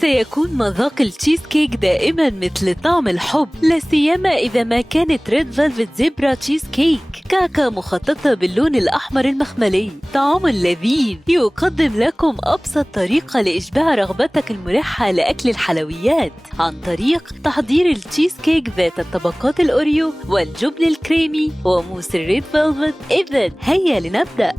سيكون مذاق التشيز كيك دائما مثل طعم الحب، لا سيما إذا ما كانت ريد فيلفت زبرة تشيز كيك، كعكة مخططة باللون الأحمر المخملي. طعام لذيذ يقدم لكم أبسط طريقة لإشباع رغبتك الملحة لأكل الحلويات عن طريق تحضير التشيز كيك ذات الطبقات الأوريو والجبن الكريمي وموس الريد فيلفت. إذن هيا لنبدأ.